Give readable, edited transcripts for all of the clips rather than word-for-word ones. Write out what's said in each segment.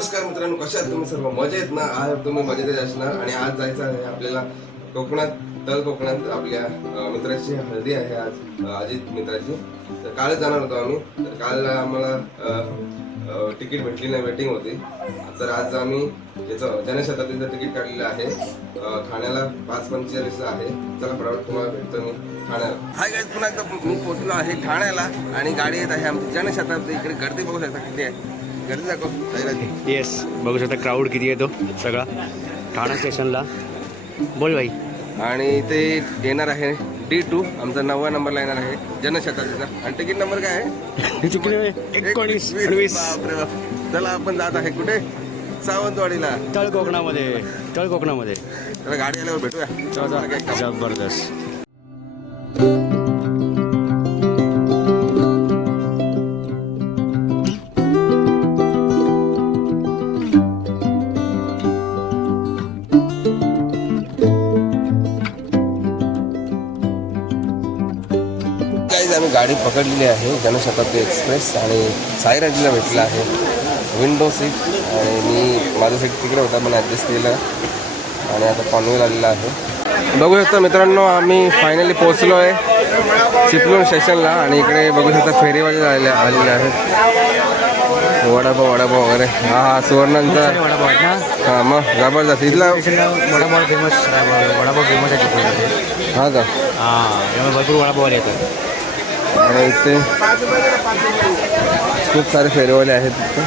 नमस्कार मित्रांनो, कशा आहात तुम्ही सर्व? मजेत ना? आज तुम्ही मजेतच असणार. आणि आज जायचं आहे आपल्याला कोकणात, तळ कोकणात. आपल्या मित्राची हळदी आहे आज, अजित मित्राची. तर कालच जाणार होतो आम्ही. तर काल आम्हाला तिकीट भेटली नाही, वेटिंग होती. तर आज आम्ही याचं जनशताब्दीचं तिकीट काढलेलं आहे. ठाण्याला 5:45 आहे. चला फटाफट तुम्हाला भेटतो मी ठाण्याला. हाय गाईज, पुन्हा एकदा मी पोहोचलो आहे ठाण्याला आणि गाडी येत आहे आमची जनशताब्दी. इकडे गर्दी बघू शकता किती आहे. गर्दी दाखव. येस, बघू शकता क्राऊड किती येतो सगळा ठाणा स्टेशनला. बोल भाई. आणि ते येणार आहे D2, आमचा 9व्या नंबरला येणार आहे जनशताब्दीचा. आणि तिकीट नंबर काय आहे? 19. बापरे बाप. चला आपण जात आहे कुठे? सावंतवाडीला, तळ कोकणामध्ये. चला गाडी आल्यावर भेटूया. जबरदस्त. आम्ही गाडी पकडलेली आहे जनशताब्दी एक्सप्रेस आणि साईराजीला भेटला आहे विंडो सीट. आणि मी माझं सीट तिकडे होता पण ॲडजस्ट केलं आणि आता पनवेल आलेला आहे. बघू शकता मित्रांनो, आम्ही फायनली पोहोचलो आहे चिपळूण स्टेशनला. आणि इकडे बघू शकता फेरीवाले आलेले आहेत. वडापाव वगैरे. हा सुवर्णांचा हां, मग जबरदस्त. इथला वडापाव फेमस आहे. हा का? हां, भरपूर वडापाव येतात. आणि इथे खूप सारे फेरीवाले आहेत. तिथे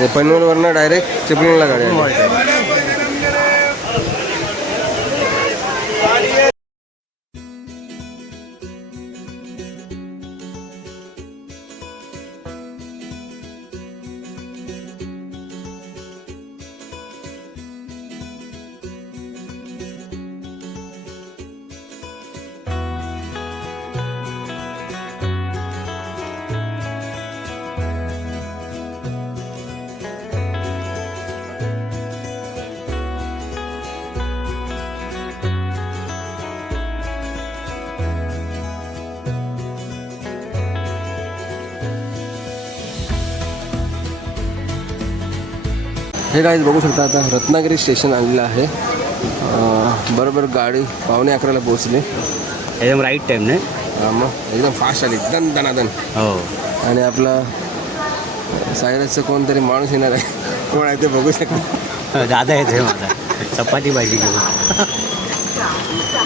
ते पनवेलवरनं डायरेक्ट चिपळूणला गाडी आहे. हे गाईज बघू शकता, आता रत्नागिरी स्टेशन आलेलं आहे. बरोबर गाडी 11:45 पोहोचली. एकदम राईट टाईम नाही. मग एकदम फास्ट आली, दनादन. हो. आणि आपला सायराजचं कोणतरी माणूस येणार आहे. कोण आहे ते बघू शकता. दादा येते माझा चपाती भाजी घेऊन.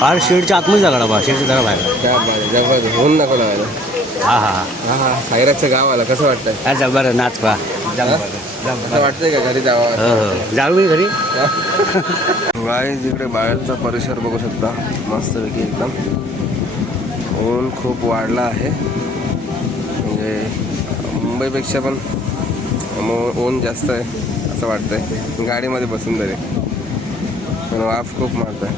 फार शेडच्या आतमध्ये झाला बा, शेडच्या जरा बाहेर. काय जबरदस्त. होऊन नको लावायला. हा. सायराजचं गाव आलं. कसं वाटतंय? जबरदस्त. नाच पा. असं वाटतंय का घरी जावं? जाऊ मी घरी. गाईज इकडे बाहेरचा परिसर बघू शकता, मस्तपैकी एकदम. ऊन खूप वाढला आहे, म्हणजे मुंबईपेक्षा पण ऊन जास्त आहे असं वाटतंय. गाडीमध्ये बसून तरी पण वाफ खूप मारत आहे.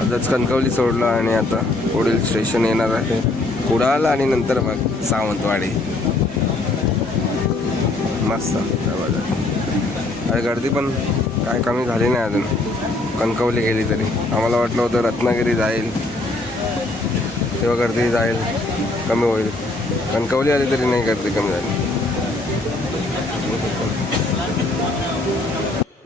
आताच कणकवली सोडलं आणि आता पुढील स्टेशन येणार आहे कुडाळ आणि नंतर मग सावंतवाडी. मस्त. अरे गर्दी पण काय कमी झाली नाही अजून. कणकवली गेली तरी आम्हाला वाटलं होतं रत्नागिरी जाईल तेव्हा गर्दी जाईल, कमी होईल. कणकवली आली तरी नाही गर्दी कमी झाली.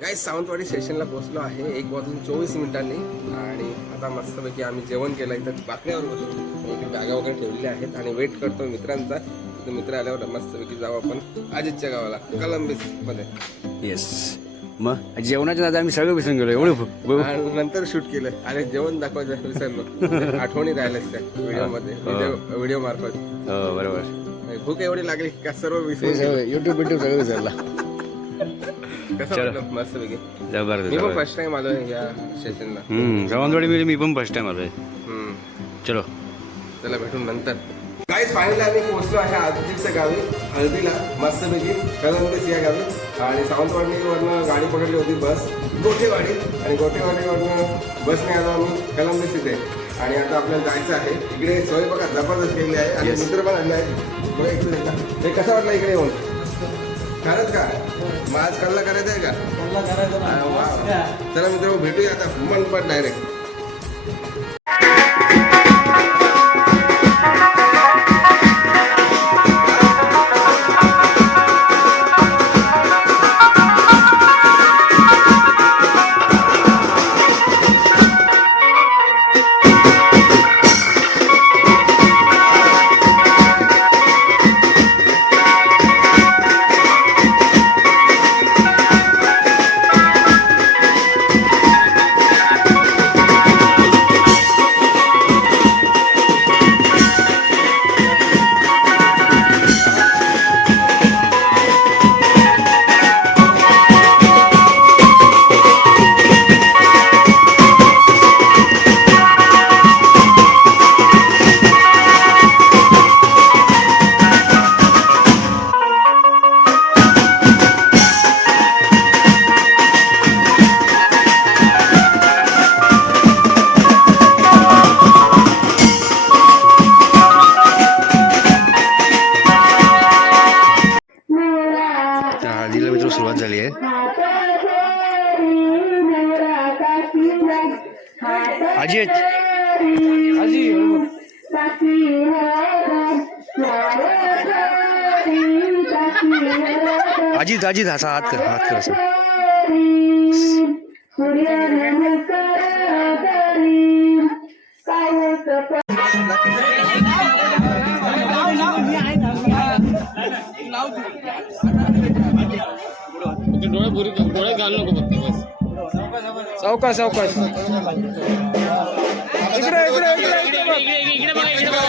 काय सावंतवाडी स्टेशनला पोहोचलो आहे 1:24 आणि आता मस्तपैकी आम्ही जेवण केलं. इथं बाकड्यावर बसलो. इकडे बॅगा वगैरे ठेवलेल्या आहेत आणि वेट करतो मित्रांचा. तर मित्र आल्यावर मस्तपैकी जाऊ आपण अजितच्या गावाला कोलंबसमध्ये. येस. मग जेवणाच्या नादात आम्ही सगळं विसरून गेलो. एवढं आणि नंतर शूट केलं. अरे जेवण दाखवायचं विसरलो. आठवणी राहिल्या त्या व्हिडिओमध्ये, व्हिडिओ मार्फत. बरोबर. भूक एवढी लागली का सर्व विसरून युट्यूब सगळं विसरला. कसं वाटलं? मस्तपैकी. जबरदस्त. मी पण फर्स्ट टाइम आलो या स्टेशनला. सावंतवाडी मी पण फर्स्ट टाइम आलोय. चलो चला भेटून नंतर. गाईज फायनली आम्ही पोहोचलो आहे अजितच्या गावी हळदीला, मस्तपैकी कलंबस या गावी. आणि सावंतवाडीवरनं गाडी पकडली होती बस गोठेवाडी, आणि गोठेवाडीवरनं बसने आलो आम्ही कलंबस इथे. आणि आता आपल्याला जायचं आहे. इकडे सोय बघा जबरदस्त केलेली आहे आणि मित्र पण आले आहे. बघा इकडे हे कसं वाटलं इकडे येऊन? खरंच का? मग आज कल्ला करायचं आहे का? चला मित्र भेटूया आता मनपट डायरेक्ट. सुरुवात झाली आहे. आजी आहेत. आजी आजी असा हात कर असं. डोळे घाल नको फक्त बस. सावकाश सावकाश. इकडे इकडे इकडे इकडे बघा इकडे बघा.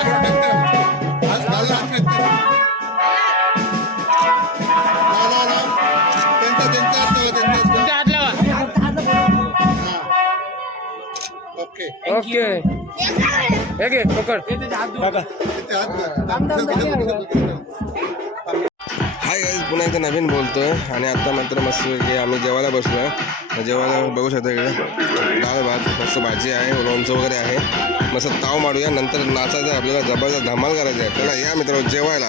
तुमच्या हात लावा. ओके हे घे पकड. हाय गाईज, पुन्हा एकदा नवीन बोलतोय. आणि आता मात्र मस्त आम्ही जेवायला बसलोय. जेवायला बघू शकता इकडे डाळ भात, मस्त भाजी आहे, लोणचं वगैरे आहे. मस्त ताव मारूया, नंतर नाचायचं आहे आपल्याला, जबरदस्त धमाल करायची आहे. चला या मित्रांनो जेवायला.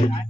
बघा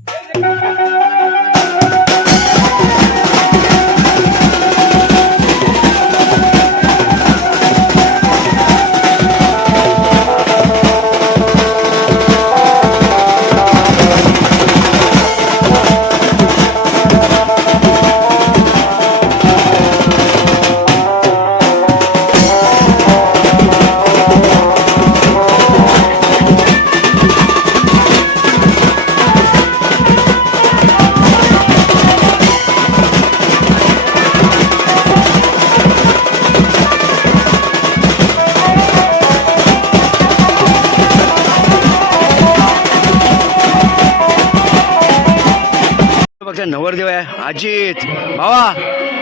नवरदेव आहे अजित भावा.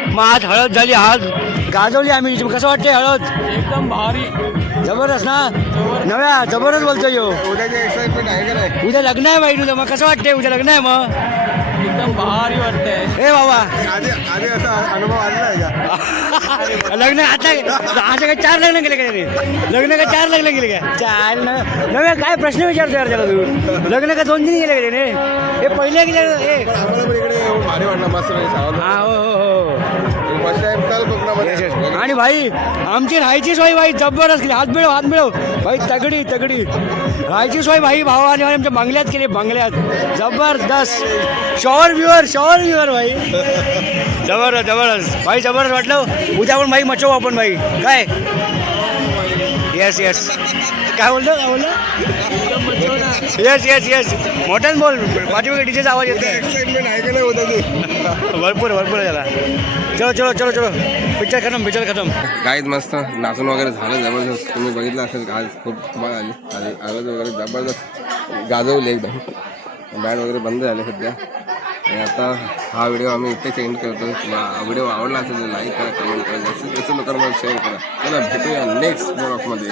मग आज हळद झाली, आज गाजवली आम्ही. कसं वाटतंय हळद? एकदम भारी. जबरदस्त ना नव्या, जबरदस्त बोलतोय यो. उद्याची एक्साइटमेंट आहे का नाही? उद्या लग्न आहे बाई तुझं, मग कसं वाटतंय? उद्या लग्न आहे मग एकदम भारी वाटतंय. ए बाबा. आधी असा अनुभव आलेला आहे का? लग्न आता असं काय 4 लग्न केले काय रे? लग्न काय 4 लग्न केले काय? 4 नव्या काय प्रश्न विचारतो यार त्याला तू? लग्न का 2-3 केले गेले रे? हे पहिले गेले. आम्हाला पण इकडे येऊन भारी वाटलं, मस्त हा हो हो फर्स्ट टाइम तल कोकणामध्ये. हो. आणि भाई आमची राहायची सोय भाई जबरदस्त केली. हात मिळव भाई, तगडी राहायची सोय भाई भावाने आमच्या बंगल्यात केली, बंगल्यात जबरदस्त. शॉवर व्ह्युअर भाई. जबरदस्त भाई, जबरदस्त वाटलं. उद्या पण भाई मचवू आपण भाई. काय येस काय बोलतो येस मोठ्याच बोल. पाठीमागे डीजेचा आवाज येतोय. एक्साइटमेंट आहे का नाही उद्याची? भरपूर झाला. चलो पिक्चर खतम. गाईत मस्त नाचून वगैरे झालं जबरदस्त. तुम्ही बघितलं असेल आज खूप धमाल आली आणि आवाज वगैरे जबरदस्त गाजवले एकदम. बँड वगैरे बंद झाले सध्या. आणि आता हा व्हिडिओ आम्ही इथेच एंड करतो. तुम्हाला व्हिडिओ आवडला असेल तर लाईक करा, कमेंट करा, जास्तीत जास्त लोकांना शेअर करा. चला भेटूया नेक्स्ट ब्लॉगमध्ये.